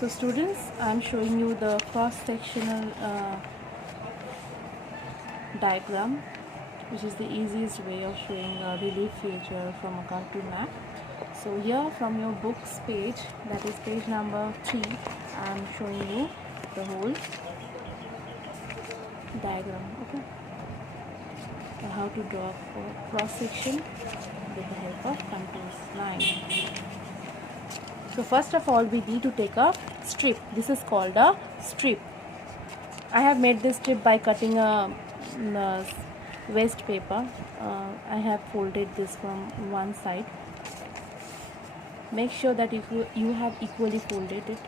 So students, I am showing you the cross-sectional diagram, which is the easiest way of showing a relief feature from a contour map. So here from your books page, that is page number 3, I am showing you the whole diagram, okay, and how to draw a cross-section with the help of contours line. So first of all, we need to take a strip. This is called a strip. I have made this strip by cutting a waste paper. I have folded this from one side. Make sure that if you have equally folded it,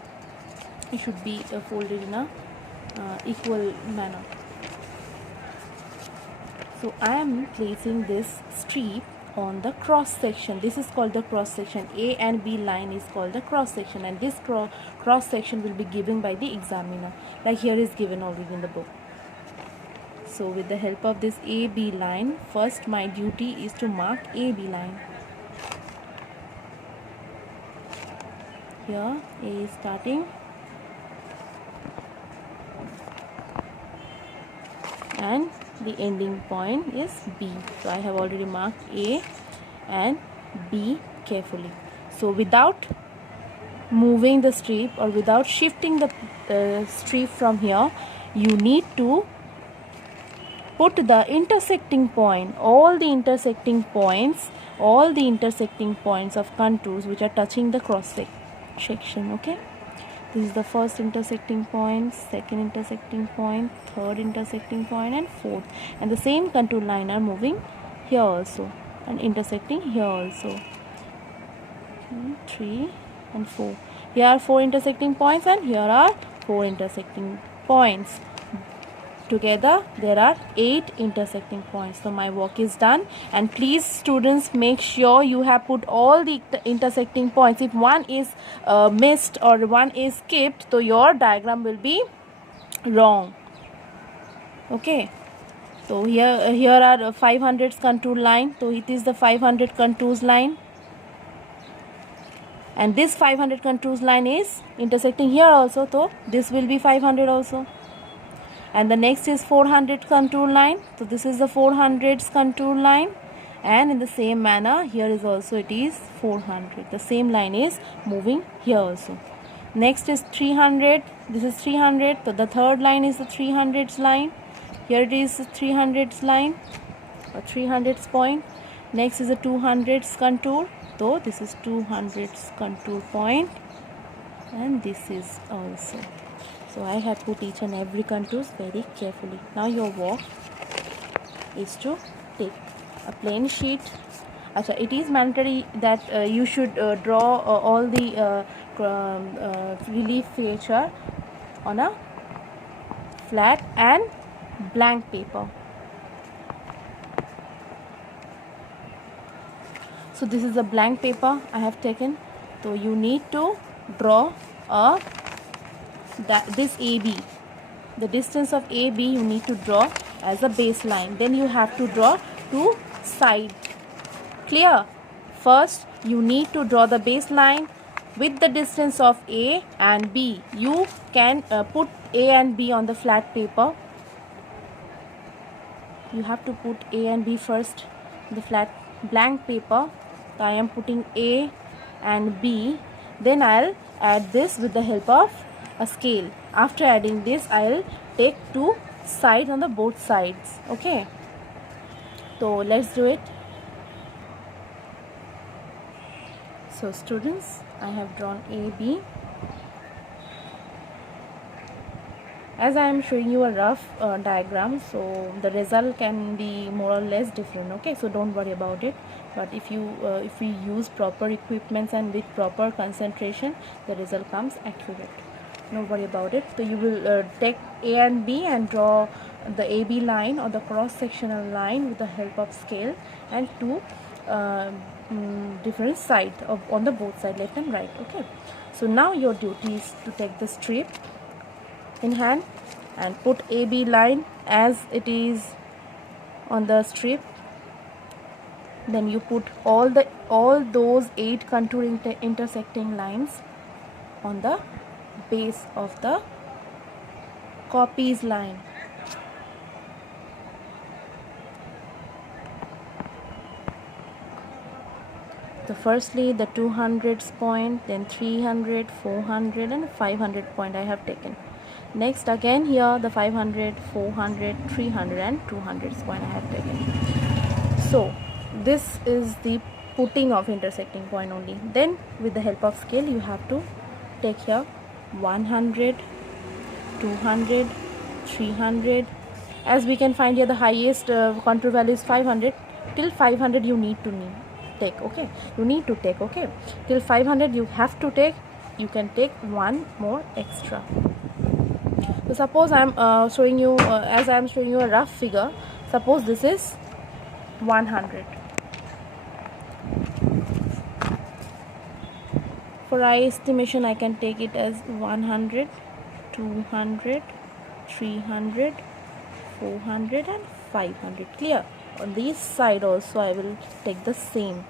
it should be folded in a equal manner. So I am placing this strip on the cross section. This is called the cross section. A and B line is called the cross section, and this cross section will be given by the examiner, like here is given already in the book. So with the help of this AB line, first my duty is to mark AB line. Here A is starting and the ending point is B. So I have already marked A and B carefully. So without moving the strip or without shifting the strip from here, you need to put the intersecting point, all the intersecting points of contours which are touching the cross section, okay. This is the first intersecting point, second intersecting point, third intersecting point, and fourth. And the same contour line are moving here also and intersecting here also. 3 and 4. Here are 4 intersecting points and here are 4 intersecting points. Together there are 8 intersecting points. So my work is done, and please students, make sure you have put all the intersecting points. If one is missed or one is skipped, so your diagram will be wrong, okay. So here are 500 contour line. So it is the 500 contours line, and this 500 contours line is intersecting here also, so this will be 500 also. And the next is 400 contour line. So this is the 400 contour line, and in the same manner here is also it is 400. The same line is moving here also. Next is 300. This is 300. So the third line is the 300s line. Here it is the 300s line or 300s point. Next is the 200s contour. So this is 200s contour point, and this is also. So I have put each and every contours very carefully. Now your work is to take a plain sheet. It is mandatory that you should draw all the relief feature on a flat and blank paper. So this is a blank paper I have taken. So you need to draw this AB, the distance of AB you need to draw as a baseline. Then you have to draw two sides. Clear? First you need to draw the baseline with the distance of A and B. You can put A and B on the flat paper. You have to put A and B first in the flat blank paper. So I am putting A and B. Then I'll add this with the help of a scale. After adding this, I'll take two sides on the both sides, okay. So let's do it. So students, I have drawn AB. As I am showing you a rough diagram, so the result can be more or less different, okay. So don't worry about it. But if we use proper equipments and with proper concentration, the result comes accurate. Don't worry about it. So you will take A and B and draw the AB line or the cross-sectional line with the help of scale, and two different sides on the both sides, left and right, okay. So now your duty is to take the strip in hand and put AB line as it is on the strip. Then you put all those 8 contour intersecting lines on the base of the copies line. So firstly the 200s point, then 300, 400 and 500 point I have taken. Next again here the 500, 400, 300 and 200s point I have taken. So this is the putting of intersecting point only. Then with the help of scale you have to take here 100, 200, 300. As we can find here the highest contour value is 500. Till 500 you need to take, okay, you need to take, okay, till 500 you have to take. You can take one more extra. So suppose I am showing you as I am showing you a rough figure. Suppose this is 100. For eye estimation I can take it as 100, 200, 300, 400 and 500. Clear? On this side also I will take the same.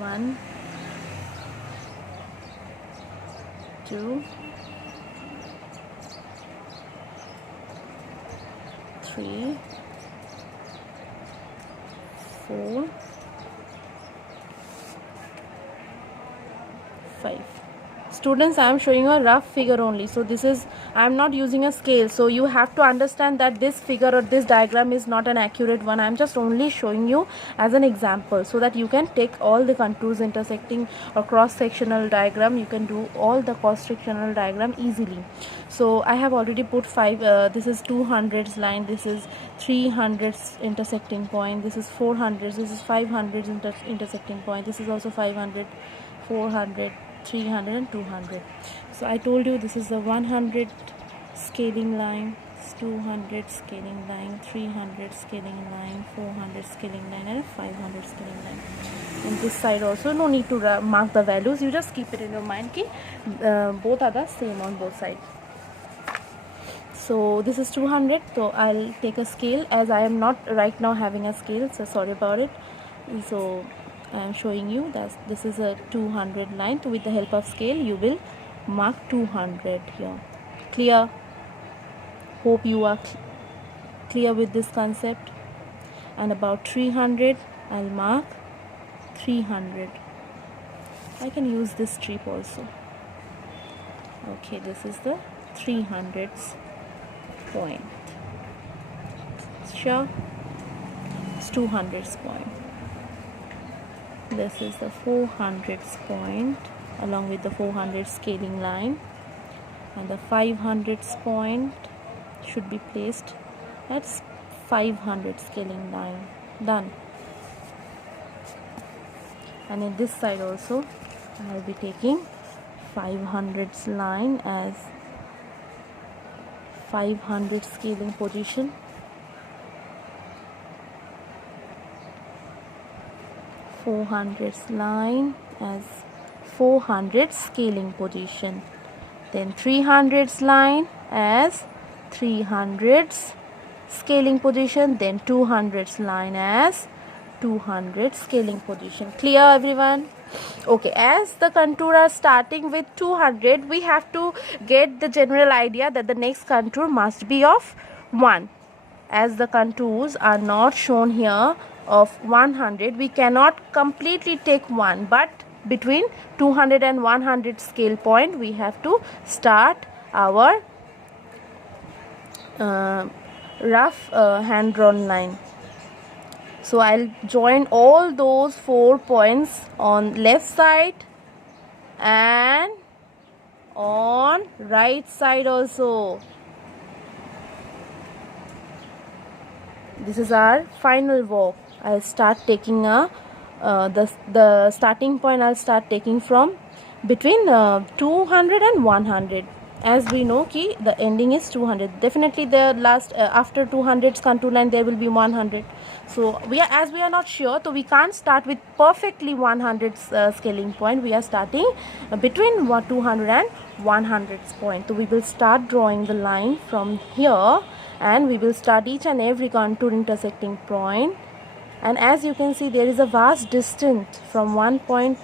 One, 2, 3, 4, 5. Students, I am showing you a rough figure only. So this is, I am not using a scale. So you have to understand that this figure or this diagram is not an accurate one. I am just only showing you as an example so that you can take all the contours, intersecting or cross-sectional diagram. You can do all the cross-sectional diagram easily. So I have already put 5. This is 200s line. This is 300s intersecting point. This is 400s. This is 500s intersecting point. This is also 500, 400. 300 and 200. So I told you this is the 100 scaling line, 200 scaling line, 300 scaling line, 400 scaling line and 500 scaling line. On this side also no need to mark the values, you just keep it in your mind ki both are the same on both sides. So this is 200, so I'll take a scale as I am not right now having a scale, so sorry about it. So I am showing you that this is a 200 line. So with the help of scale you will mark 200 here. Clear? Hope you are clear with this concept. And about 300 I'll mark 300. I can use this strip also. Okay, this is the 300s point. Sure? It's 200s point. This is the 400s point along with the 400 scaling line, and the 500s point should be placed at 500 scaling line. Done. And in this side also I will be taking 500s line as 500 scaling position. 400s line as 400 scaling position, then 300s line as 300s scaling position, then 200s line as 200 scaling position. Clear everyone? Okay, as the contour are starting with 200, we have to get the general idea that the next contour must be of 1. As the contours are not shown here of 100, we cannot completely take 1, but between 200 and 100 scale point we have to start our rough hand drawn line. So I'll join all those 4 points on left side and on right side also. This is our final walk. I'll start taking the starting point I'll start taking from between 200 and 100. As we know ki the ending is 200. Definitely the last after 200's contour line there will be 100. So we are not sure, so we can't start with perfectly 100 scaling point. We are starting between 200 and 100's point. So we will start drawing the line from here, and we will start each and every contour intersecting point and as you can see there is a vast distance from one point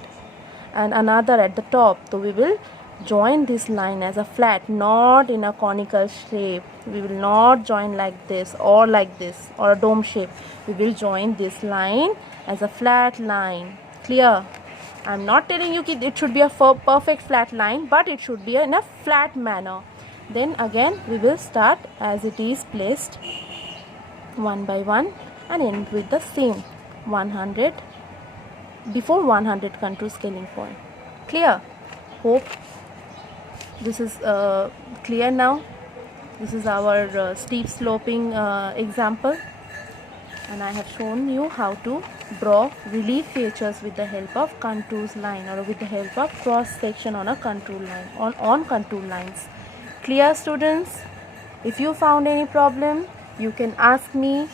and another at the top, so we will join this line as a flat, not in a conical shape. We will not join like this or like this or a dome shape. We will join this line as a flat line. Clear? I'm not telling you that it should be a perfect flat line, but it should be in a flat manner. Then again we will start as it is placed one by one and end with the same 100 before 100 contour scaling point. Clear? Hope this is clear now. This is our steep sloping example, and I have shown you how to draw relief features with the help of contours line or with the help of cross section on a contour line on contour lines. Clear, students? If you found any problem, you can ask me